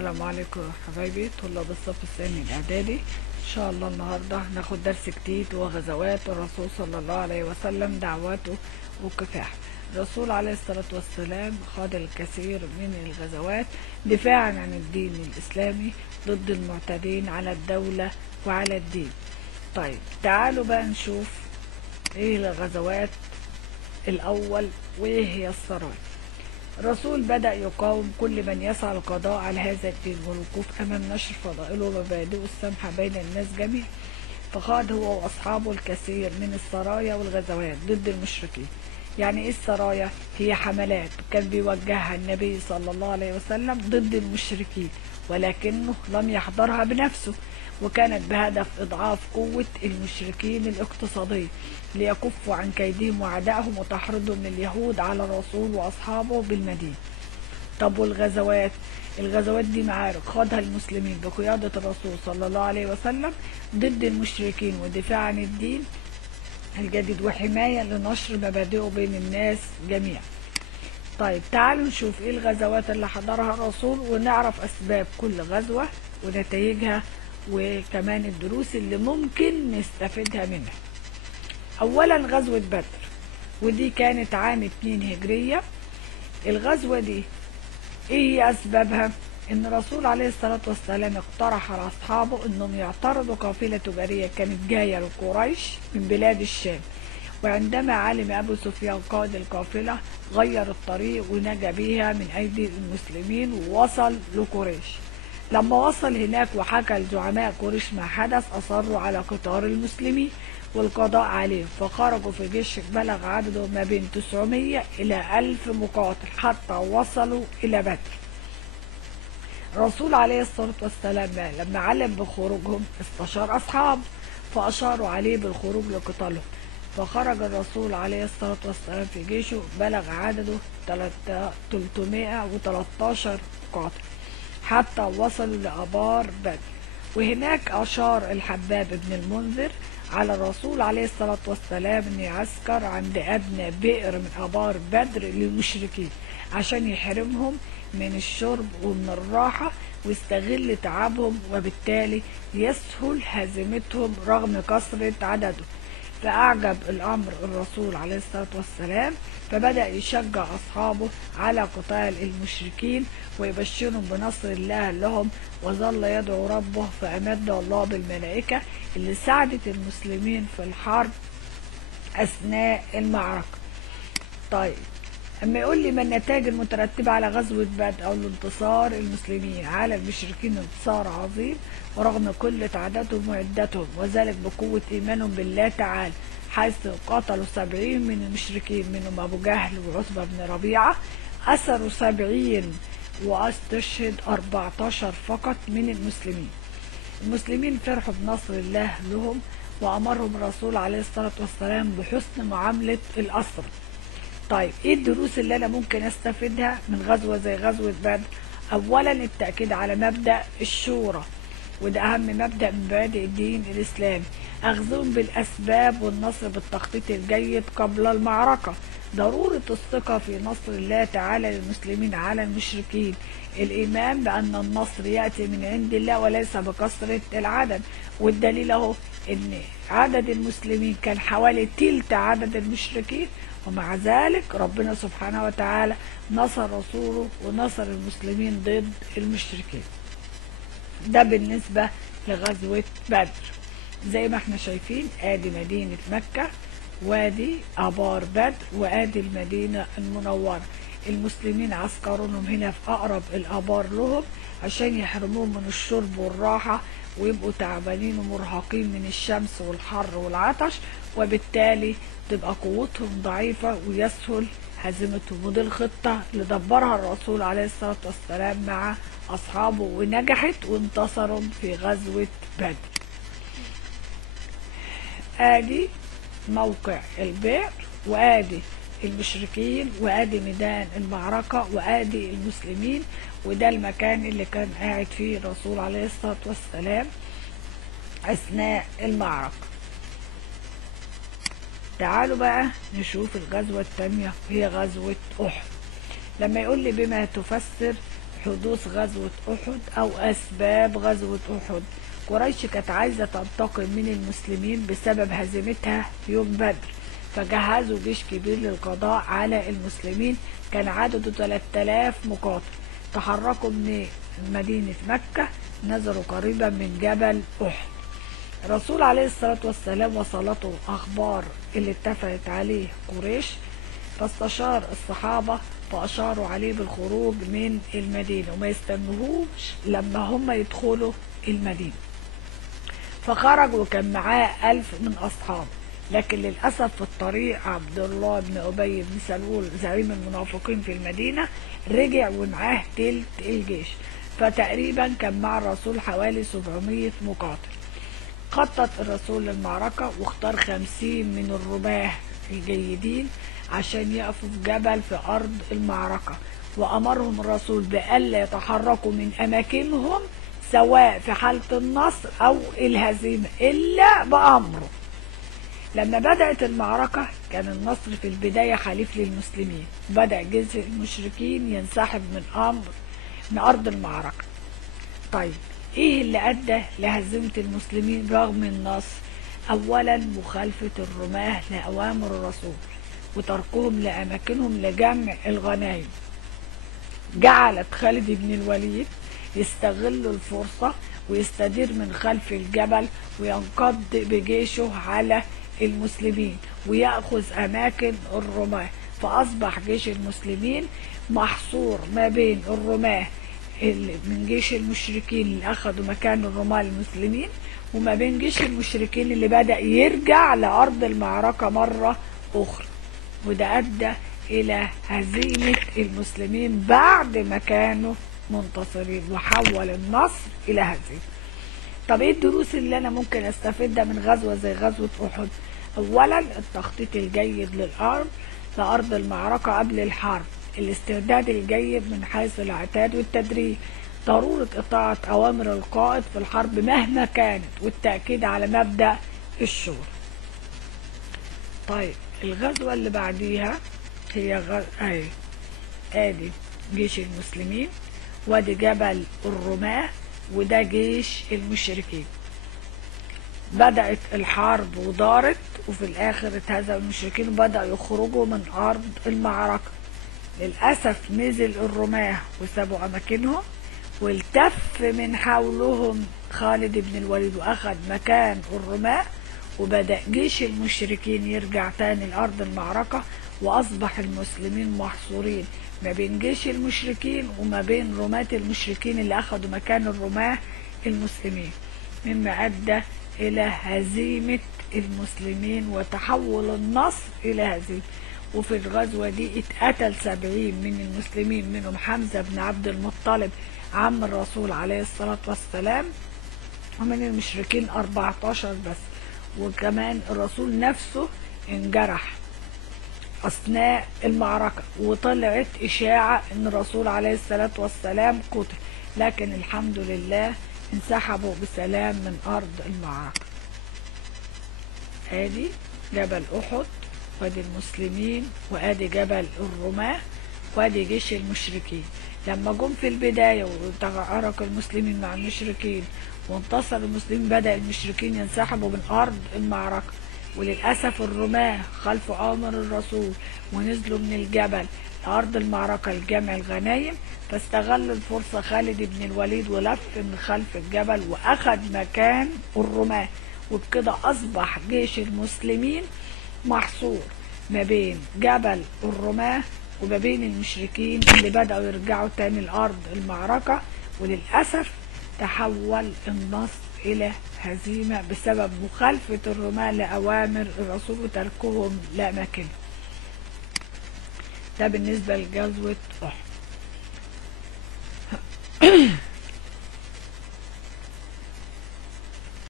السلام عليكم يا حبايبي طلاب الصف الثاني الاعدادي. ان شاء الله النهارده هناخد درس جديد وغزوات الرسول صلى الله عليه وسلم، دعوته وكفاح. الرسول عليه الصلاة والسلام خاض الكثير من الغزوات دفاعا عن الدين الاسلامي ضد المعتدين على الدولة وعلى الدين. طيب تعالوا بقى نشوف ايه الغزوات الاول وايه هي السرايا. الرسول بدأ يقاوم كل من يسعى القضاء على هذا الدين والوقوف أمام نشر فضائله ومبادئه السامحة بين الناس جميعا، فخاض هو وأصحابه الكثير من السرايا والغزوات ضد المشركين. يعني إيه السرايا؟ هي حملات كان بيوجهها النبي صلى الله عليه وسلم ضد المشركين، ولكنه لم يحضرها بنفسه، وكانت بهدف إضعاف قوة المشركين الاقتصادية ليكفوا عن كيدهم وعدائهم وتحريضهم اليهود على الرسول وأصحابه بالمدينة. طب والغزوات؟ الغزوات دي معارك خاضها المسلمين بقيادة الرسول صلى الله عليه وسلم ضد المشركين ودفاع عن الدين الجديد وحماية لنشر مبادئه بين الناس جميعا. طيب تعالوا نشوف ايه الغزوات اللي حضرها الرسول ونعرف أسباب كل غزوة ونتائجها وكمان الدروس اللي ممكن نستفيدها منها. اولا غزوة بدر، ودي كانت عام 2 هجرية. الغزوة دي ايه هي اسبابها؟ ان الرسول عليه الصلاة والسلام اقترح على اصحابه انهم يعترضوا قافلة تجارية كانت جاية لقريش من بلاد الشام، وعندما علم ابو سفيان قائد القافلة غير الطريق ونجا بيها من ايدي المسلمين ووصل لقريش. لما وصل هناك وحكى لزعماء قريش ما حدث أصروا على قتال المسلمين والقضاء عليهم، فخرجوا في جيش بلغ عدده ما بين 900 إلى 1000 مقاتل حتى وصلوا إلى بدر. الرسول عليه الصلاة والسلام لما علم بخروجهم استشار أصحابه فأشاروا عليه بالخروج لقتالهم، فخرج الرسول عليه الصلاة والسلام في جيشه بلغ عدده 313 مقاتل حتى وصلوا لآبار بدر. وهناك أشار الحباب بن المنذر على الرسول عليه الصلاة والسلام أن يعسكر عند أدنى بئر من آبار بدر للمشركين عشان يحرمهم من الشرب ومن الراحة ويستغل تعبهم، وبالتالي يسهل هزيمتهم رغم كثرة عددهم. فأعجب الأمر الرسول عليه الصلاة والسلام، فبدأ يشجع أصحابه على قتال المشركين ويبشرهم بنصر الله لهم، وظل يدعو ربه فأمد الله بالملائكة اللي ساعدت المسلمين في الحرب أثناء المعركة. طيب أما يقول لي ما النتائج المترتبة على غزوة بدر أو الانتصار المسلمين على المشركين انتصار عظيم ورغم قلة عددهم وعدتهم، وذلك بقوة إيمانهم بالله تعالى، حيث قتلوا 70 من المشركين منهم أبو جهل وعتبة بن ربيعة، أسروا 70 واستشهد 14 فقط من المسلمين. المسلمين فرحوا بنصر الله لهم، وأمرهم الرسول عليه الصلاة والسلام بحسن معاملة الأسرى. طيب ايه الدروس اللي انا ممكن استفيدها من غزوة زي غزوة بدر؟ اولا التأكيد على مبدأ الشورى، وده اهم مبدأ من مبادئ الدين الاسلامي. اخذهم بالاسباب والنصر بالتخطيط الجيد قبل المعركة. ضرورة الثقة في نصر الله تعالى للمسلمين على المشركين. الايمان بان النصر يأتي من عند الله وليس بكثرة العدد، والدليل اهو ان عدد المسلمين كان حوالي تلت عدد المشركين، ومع ذلك ربنا سبحانه وتعالى نصر رسوله ونصر المسلمين ضد المشركين. ده بالنسبة لغزوة بدر. زي ما احنا شايفين ادي مدينة مكة وادي آبار بدر وادي المدينة المنورة. المسلمين عسكرونهم هنا في اقرب الآبار لهم عشان يحرموهم من الشرب والراحة ويبقوا تعبانين ومرهقين من الشمس والحر والعطش، وبالتالي تبقى قوتهم ضعيفة ويسهل هزيمتهم. ودي الخطة اللي دبرها الرسول عليه الصلاة والسلام مع أصحابه ونجحت وانتصروا في غزوة بدر. آدي موقع البئر وآدي المشركين وآدي ميدان المعركة وآدي المسلمين، وده المكان اللي كان قاعد فيه الرسول عليه الصلاة والسلام أثناء المعركة. تعالوا بقى نشوف الغزوة الثانية وهي غزوة أحد. لما يقول لي بما تفسر حدوث غزوة أحد أو أسباب غزوة أحد. قريش كانت عايزة تنتقم من المسلمين بسبب هزيمتها في يوم بدر، فجهزوا جيش كبير للقضاء على المسلمين، كان عدده 3000 مقاتل. تحركوا من مدينة مكة، نزلوا قريبا من جبل أحد. الرسول عليه الصلاة والسلام وصلته أخبار اللي اتفقت عليه قريش، فاستشار الصحابة فأشاروا عليه بالخروج من المدينة وما يستنوهوش لما هم يدخلوا المدينة. فخرج وكان معاه 1000 من أصحابه، لكن للأسف في الطريق عبد الله بن أبي بن سلول زعيم المنافقين في المدينة رجع ومعاه تلت الجيش، فتقريبا كان مع الرسول حوالي 700 مقاتل. خطط الرسول للمعركة واختار 50 من الرماة الجيدين عشان يقفوا في جبل في أرض المعركة، وأمرهم الرسول بألا يتحركوا من أماكنهم سواء في حالة النصر أو الهزيمة إلا بأمره. لما بدأت المعركة كان النصر في البداية حليف للمسلمين، بدأ جيش المشركين ينسحب من أرض المعركة. طيب إيه اللي أدى لهزيمة المسلمين رغم النصر؟ أولا مخالفة الرماة لأوامر الرسول وتركهم لأماكنهم لجمع الغنائم، جعلت خالد بن الوليد يستغل الفرصة ويستدير من خلف الجبل وينقض بجيشه على المسلمين ويأخذ أماكن الرماة، فأصبح جيش المسلمين محصور ما بين الرماة من جيش المشركين اللي أخذوا مكان الرماة المسلمين، وما بين جيش المشركين اللي بدأ يرجع لأرض المعركة مرة أخرى، وده أدى إلى هزيمة المسلمين بعد ما كانوا منتصرين وحول النصر إلى هزيمة. طب إيه الدروس اللي أنا ممكن أستفيدها من غزوة زي غزوة أحد؟ أولا التخطيط الجيد لأرض المعركة قبل الحرب، الاستعداد الجيد من حيث العتاد والتدريب، ضرورة إطاعة أوامر القائد في الحرب مهما كانت، والتأكيد على مبدأ الشورى. طيب الغزوة اللي بعديها هي ادي جيش المسلمين، وادي جبل الرماة، وده جيش المشركين. بدأت الحرب ودارت، وفي الآخر اتهزم المشركين وبدأوا يخرجوا من أرض المعركة. للأسف نزل الرماة وسابوا أماكنهم، والتف من حولهم خالد بن الوليد وأخذ مكان الرماة، وبدأ جيش المشركين يرجع تاني لأرض المعركة، وأصبح المسلمين محصورين ما بين جيش المشركين وما بين رماة المشركين اللي أخذوا مكان الرماة المسلمين، مما أدى إلى هزيمة المسلمين وتحول النصر إلى هزيمة. وفي الغزوة دي اتقتل 70 من المسلمين، منهم حمزة بن عبد المطلب عم الرسول عليه الصلاة والسلام، ومن المشركين 14 بس. وكمان الرسول نفسه انجرح أثناء المعركة، وطلعت إشاعة إن الرسول عليه الصلاة والسلام قتل، لكن الحمد لله انسحبوا بسلام من أرض المعركة. ادي جبل أحد، وادي المسلمين، وادي جبل الرماة، وادي جيش المشركين. لما جم في البداية وتعارك المسلمين مع المشركين وانتصر المسلمين، بدأ المشركين ينسحبوا من أرض المعركة، وللأسف الرماة خلفوا أمر الرسول ونزلوا من الجبل لأرض المعركة لجمع الغنايم، فاستغل الفرصة خالد بن الوليد ولف من خلف الجبل وأخذ مكان الرماة، وبكده أصبح جيش المسلمين محصور ما بين جبل الرماة وما بين المشركين اللي بدأوا يرجعوا تاني لأرض المعركة، وللأسف تحول النصر إلى هزيمة بسبب مخالفة الرماة لأوامر الرسول وتركهم لأماكنهم. ده بالنسبة لغزوة أحد.